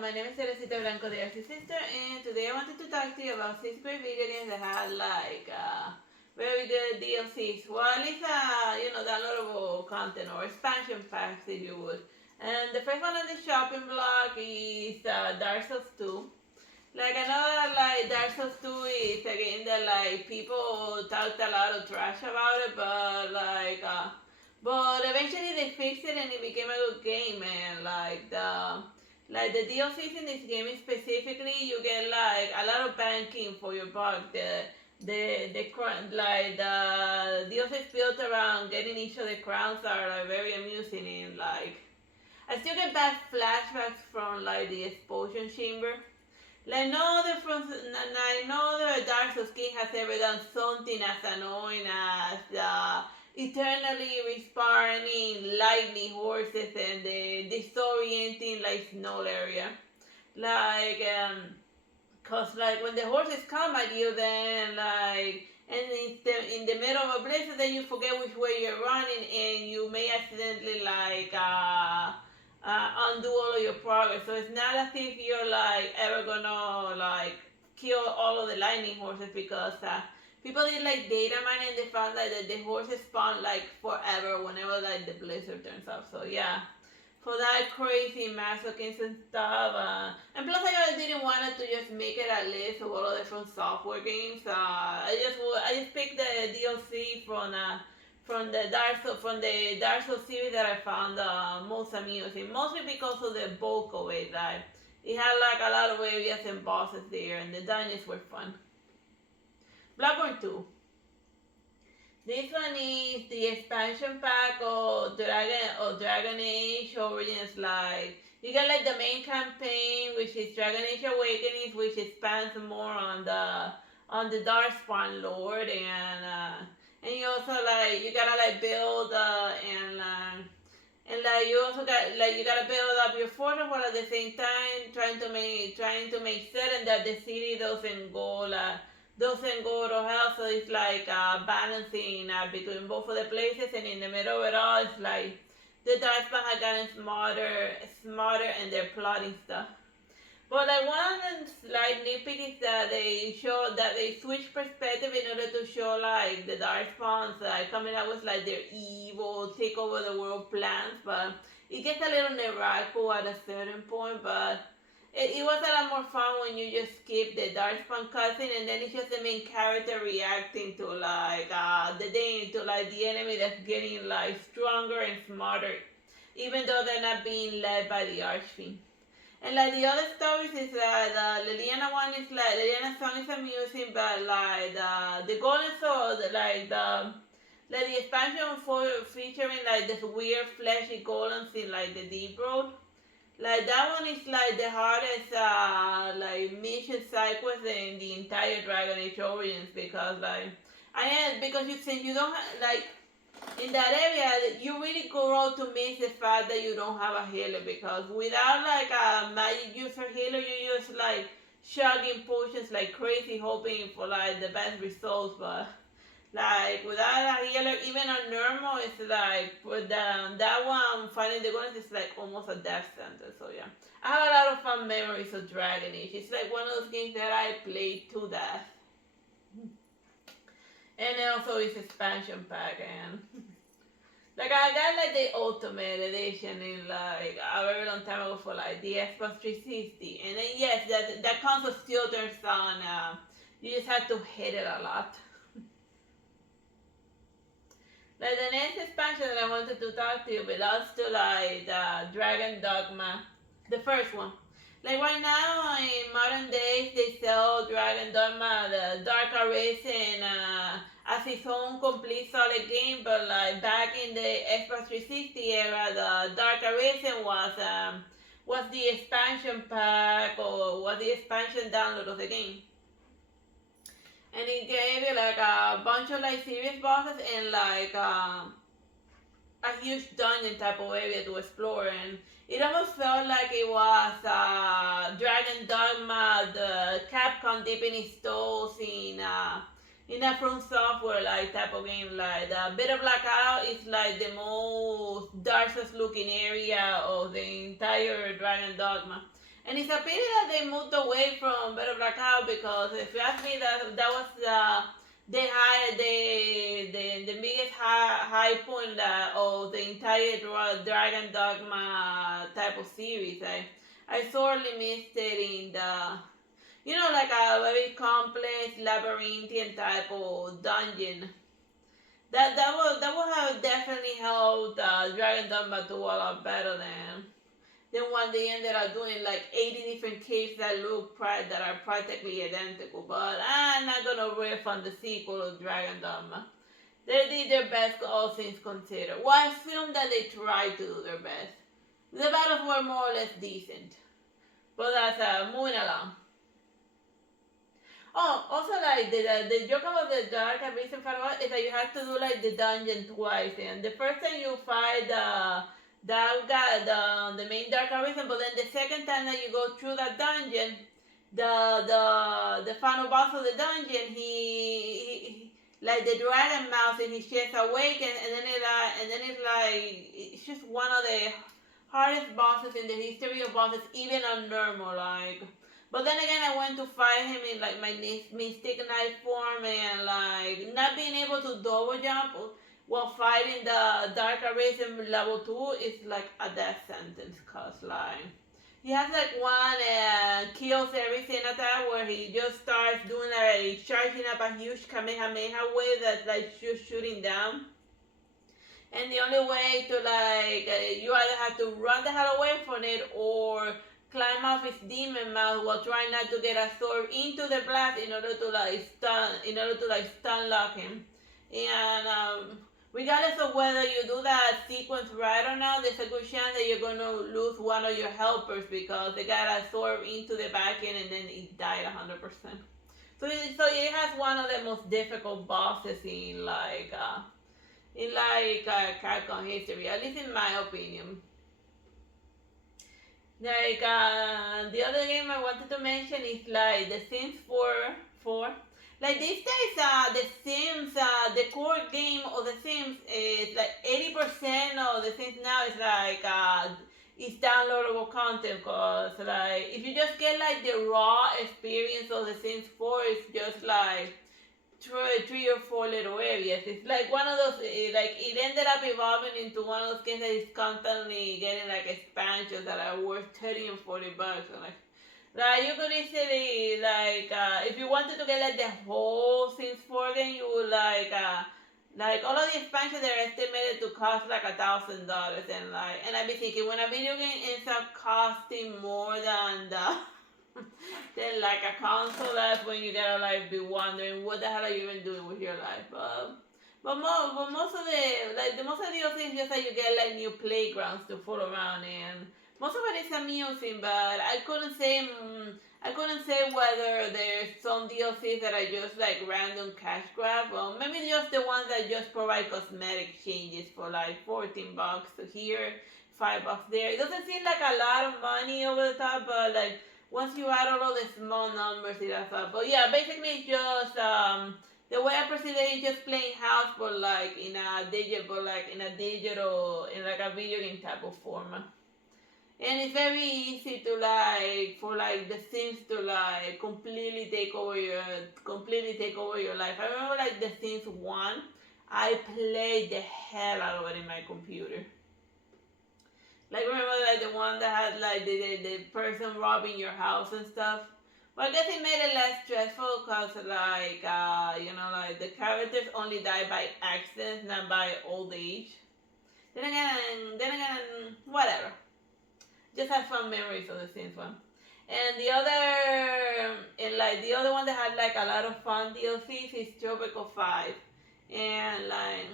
my name is Artsy Sister the Artsy Sister, and today I wanted to talk to you about 6 great video games that had very good DLCs. Well, at least downloadable content or expansion packs, if you would. And the first one on the shopping block is Dark Souls 2. Like, I know that Dark Souls 2 is a game that people talked a lot of trash about it, but eventually they fixed it and it became a good game. And the DLCs in this game specifically, you get a lot of banking for your buck. The DLCs built around getting each of the crowns are very amusing. And I still get bad flashbacks from the explosion chamber. No other Dark Souls game has ever done something as annoying as eternally respawning lightning horses and the disorienting snow area. Cause when the horses come at you, then and it's in the middle of a blizzard, then you forget which way you're running, and you may accidentally undo all of your progress. So it's not as if you're ever gonna kill all of the lightning horses, because people did data mining and they found that the horses spawn forever whenever the blizzard turns off. So yeah, for that crazy masochism stuff, and plus I didn't want to just make it a list of all of the different software games. I just picked the DLC from the Dark Souls series that I found most amusing, mostly because of the bulk of it. It had a lot of areas and bosses there, and the dungeons were fun. Bloodborne 2. This one is the expansion pack of Dragon Age Origins. You get the main campaign, which is Dragon Age Awakenings, which expands more on the Darkspawn lore, and you also you gotta build you also got you gotta build up your fortress, while at the same time trying to make certain that the city doesn't go to hell. So it's balancing between both of the places, and in the middle of it all, it's the Darkspawn have gotten smarter and they're plotting stuff. But one nitpick is that they switch perspective in order to show the Darkspawns coming out with their evil take over the world plans. But it gets a little nerve-wracking at a certain point. But it was a lot more fun when you just skip the Darkspawn cutscene, and then it's just the main character reacting to the enemy that's getting stronger and smarter, even though they're not being led by the Archfiend. And the other stories is the Liliana one is Liliana's song is amusing, but the Golden Sword, the expansion featuring this weird fleshy golems in the Deep Road. That one is the hardest mission side quest in the entire Dragon Age Origins, because since you don't have in that area, you really grow to miss the fact that you don't have a healer, because without a magic user healer, you just chugging potions like crazy, hoping for the best results. But without a healer, even on normal, it's with that one finding the goals is almost a death sentence. So yeah, I have a lot of fun memories of Dragon Age. It's one of those games that I played to death. And also it's expansion pack, and I got the Ultimate Edition in a very long time ago for the Xbox 360, and then yes, that console still turns on. You just have to hit it a lot. The next expansion that I wanted to talk to you belongs to the Dragon Dogma, the first one. Right now in modern days, they sell Dragon Dogma, the Dark Arisen, as its own complete solid game. But back in the Xbox 360 era, the Dark Arisen was the expansion pack, or was the expansion download of the game. And it gave you a bunch of serious bosses and a huge dungeon type of area to explore, and it almost felt like it was Dragon Dogma, the Capcom dipping its toes in a From Software type of game. The Bitter Blackout is the most Dark Souls looking area of the entire Dragon Dogma. And it's a pity that they moved away from Better Blackout, because if you ask me, that was the biggest high point of the entire Dragon Dogma type of series. I sorely missed it in the, like a very complex labyrinthian type of dungeon. That would have definitely helped Dragon Dogma do a lot better than when they ended up doing like 80 different caves that that are practically identical. But I'm not gonna riff on the sequel of Dragon Dogma. They did their best, all things considered. Well, I filmed that they tried to do their best. The battles were more or less decent. But that's moving along. Oh, also like the joke about the Dark Abyss Firewall is that you have to do like the dungeon twice, and the first time you fight that guy, the main Dark Abyss, but then the second time that you go through that dungeon, the final boss of the dungeon, he like the dragon mouse in his chest awakens, and then it's like it's just one of the hardest bosses in the history of bosses, even on normal like. But then again, I went to fight him in like my Mystic Knight form, and like not being able to double jump while fighting the Dark Arisen level 2 is like a death sentence, cause like he has like one kills everything attack where he just starts doing like charging up a huge Kamehameha wave that's like just shooting down. And the only way to like you either have to run the hell away from it or climb off his demon mouth while trying not to get absorbed into the blast in order to like stun lock him. And regardless of whether you do that sequence right or not, there's a good chance that you're gonna lose one of your helpers because they got absorbed into the back end and then it died 100%. So it has one of the most difficult bosses in Capcom history, at least in my opinion. Like the other game I wanted to mention is like The Sims 4. Like these days, The Sims, the core game of The Sims is like 80% of The Sims now is like is downloadable content. Cause like if you just get like the raw experience of The Sims 4, it's just like three or four little areas. It's like one of those, like it ended up evolving into one of those games that is constantly getting like expansions that are worth 30 and 40 bucks. And like you could easily like if you wanted to get like the whole Sims 4 game, you would like all of the expansions are estimated to cost like $1,000, and I'd be thinking when a video game ends up costing more than the then like a console, that's when you gotta like be wondering what the hell are you even doing with your life. But most of the DLC is just that you get like new playgrounds to fool around in. Most of it is amusing, but I couldn't say whether there's some DLCs that are just like random cash grab, or maybe just the ones that just provide cosmetic changes for like 14 bucks here, 5 bucks there. It doesn't seem like a lot of money over the top, but like once you add all of the small numbers, it adds up. But yeah, basically it's just the way I perceive it is just playing house, but like in a digital, in like a video game type of format. And it's very easy to like for like the Sims to like completely take over your life. I remember like the Sims 1, I played the hell out of it in my computer. Like remember like the one that had like the person robbing your house and stuff. Well, I guess it made it less stressful because like like the characters only die by accident, not by old age. Then again, whatever. Just have fun memories of the Sims one. And the other one that had like a lot of fun DLCs is Tropical 5. And like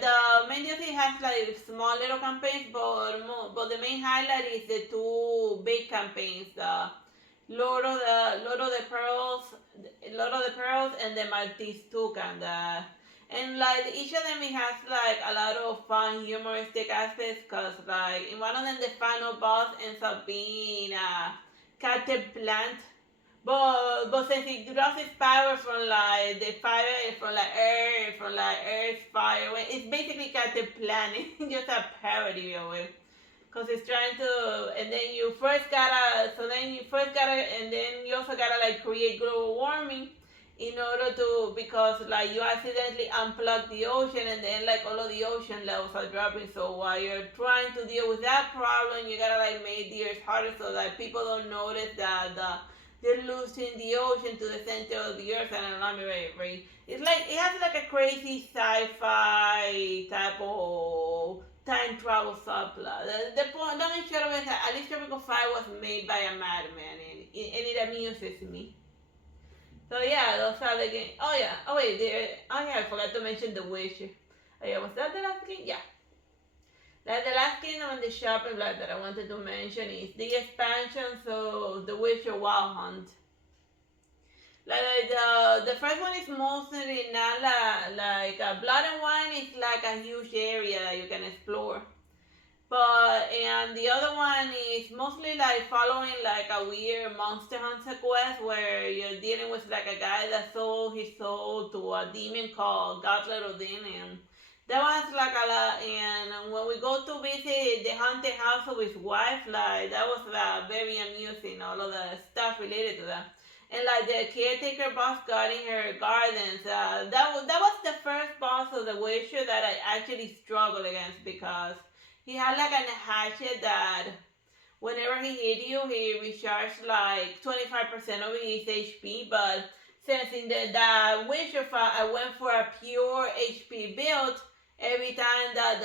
the main DLC has like small little campaigns, but the main highlight is the two big campaigns, the Lord of the Pearls, and the Maltese Toucan. And like each of them, it has like a lot of fun, humoristic aspects. Cause like in one of them, the final boss ends up being Captain Plant. But since he draws his power from like the fire, from like Earth's fire, it's basically Captain Planet, just a parody of it. Cause it's trying to, and then you first gotta, so So then you first gotta, and then you also gotta like create global warming in order to, because like you accidentally unplug the ocean and then like all of the ocean levels are dropping. So while you're trying to deal with that problem, you gotta like make the earth harder so that people don't notice that they're losing the ocean to the center of the earth. And I'm very, it's like it has like a crazy sci-fi type of time travel subplot. The point, long and short of it, is that at least Tropical 5 was made by a madman, and it amuses me. So yeah, those are the games. Oh yeah. Oh wait, oh yeah, I forgot to mention The Witcher. Oh yeah, was that the last game? Yeah. Like the last game on the shopping block that I wanted to mention is the expansion, so The Witcher Wild Hunt. Like the first one is mostly not like Blood and Wine is like a huge area that you can explore. But and the other one is mostly like following like a weird monster hunter quest where you're dealing with like a guy that sold his soul to a demon called Gauntlet Odin, and that was like a lot. And when we go to visit the haunted house of his wife, like that was very amusing. All of the stuff related to that. And like the caretaker boss guarding her gardens, that was the first boss of the Witcher that I actually struggled against because he had like a hatchet that whenever he hit you, he recharged like 25% of his HP. But since in the Witcher file, I went for a pure HP build, every time that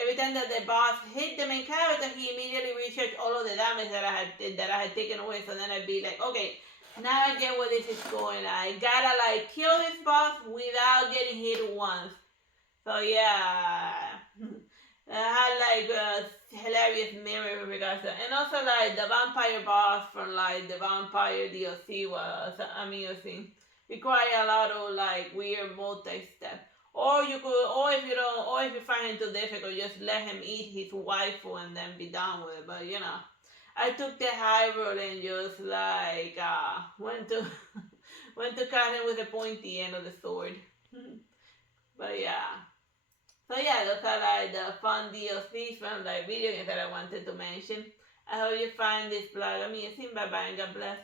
every time that the boss hit the main character, he immediately recharged all of the damage that I had taken away. So then I'd be like, okay, now I get where this is going. I gotta like kill this boss without getting hit once. So yeah. I had like a hilarious memory with regards to that. And also like the vampire boss from like the vampire DLC was amusing. Require a lot of like weird multi-step. Or you could, or if you don't, or if you find him too difficult, just let him eat his waifu and then be done with it. But you know, I took the high road and just like went to went to cut him with the pointy end of the sword. But yeah. So yeah, those are like the fun DLCs from like video games that I wanted to mention. I hope you find this blog amusing. Bye bye and God bless.